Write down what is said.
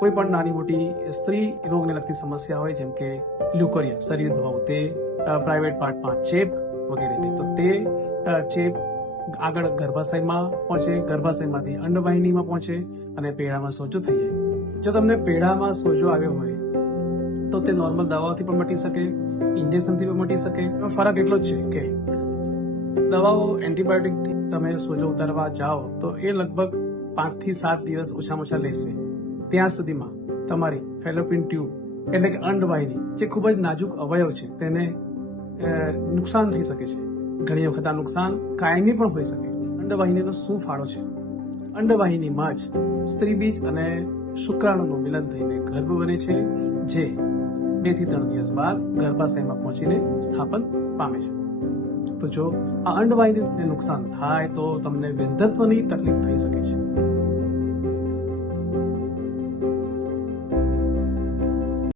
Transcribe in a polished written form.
કોઈ પણ નાની મોટી સ્ત્રી રોગને લગતી સમસ્યા હોય, જેમ કે લ્યુકોરિયા, શરીર ધોવાવું, તે પ્રાઇવેટ પાર્ટમાં ચેપ વગેરે, તો તે ચેપ આગળ ગર્ભાશયમાં પહોંચે, ગર્ભાશયમાંથી અંડવાહિનીમાં પહોંચે અને પેડામાં સોજો થઈ જાય. જો તમને પેડામાં સોજો આવ્યો હોય તો તે નોર્મલ દવાઓથી પણ મટી શકે, ઇન્જેક્શનથી પણ મટી શકે. એમાં ફરક એટલો જ છે કે દવાઓ એન્ટીબાયોટિકથી તમે સોજો ઉતારવા જાઓ તો એ લગભગ 5 થી 7 દિવસ ઓછામાં ઓછા લેશે. ત્યાં સુધીમાં તમારી ફેલોપિયન ટ્યુબ એટલે કે અંડવાહિની, જે ખૂબ જ નાજુક અવયવ છે, તેને નુકસાન થઈ શકે છે. ઘણી વખત આ નુકસાન કાયમી પણ હોઈ શકે. અંડવાહિનીનો શું ફાળો છે? અંડવાહિનીમાં જ સ્ત્રીબીજ અને શુક્રાણુનું મિલન થઈને ગર્ભ બને છે, જે 2 થી 3 દિવસ બાદ ગર્ભાશયમાં પહોંચીને સ્થાપન પામે છે. તો જો આ અંડવાહિનીને નુકસાન થાય તો તમને વંધ્યત્વની તકલીફ થઈ શકે છે.